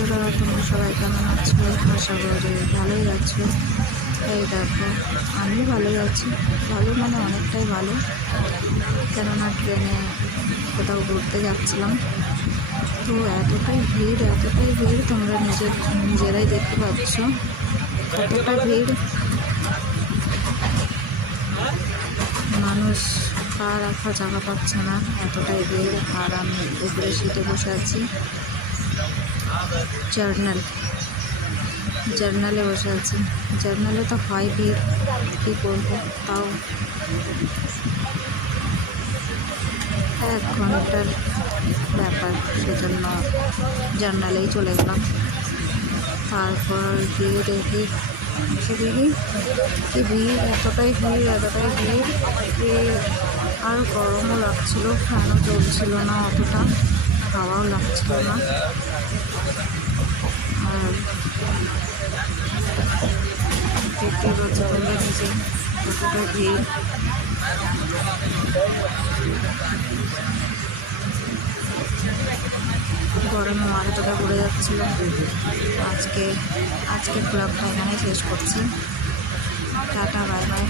বন্ধুরা, তোমরা সবাই কেমন আছো? আশা করি ভালোই আছো। এই দেখো, আমি ভালোই আছি। ভালো মানে অনেকটাই ভালো, কেননা ট্রেনে কোথাও ঘুরতে যাচ্ছিলাম। তো এতটাই ভিড় তোমরা নিজেরাই দেখতে পাচ্ছ কতটা ভিড়। মানুষ পা রাখার জায়গা পাচ্ছে না, এতটাই ভিড়। আর আমি উপরে সিটে বসে আছি, জার্নালে বসে আছি। জার্নালে তো হয় ভিড়, কী করবো, তাও 1 ঘন্টার ব্যাপার, সেজন্য জার্নালেই চলে গেলাম। তারপর গিয়ে দেখি কি ভিড়, এতটাই ভিড় কি। আর গরমও লাগছিল, ফ্যানও চলছিল না, অতটা হাওয়াও লাগছিল না। আর দেখতে পাচ্ছ তোমরা নিজে কতটা ভিড়। গরমে মাথাটা ঘুরে যাচ্ছিল। আজকে ব্লগটা এখানে শেষ করছি। Tata, bye bye.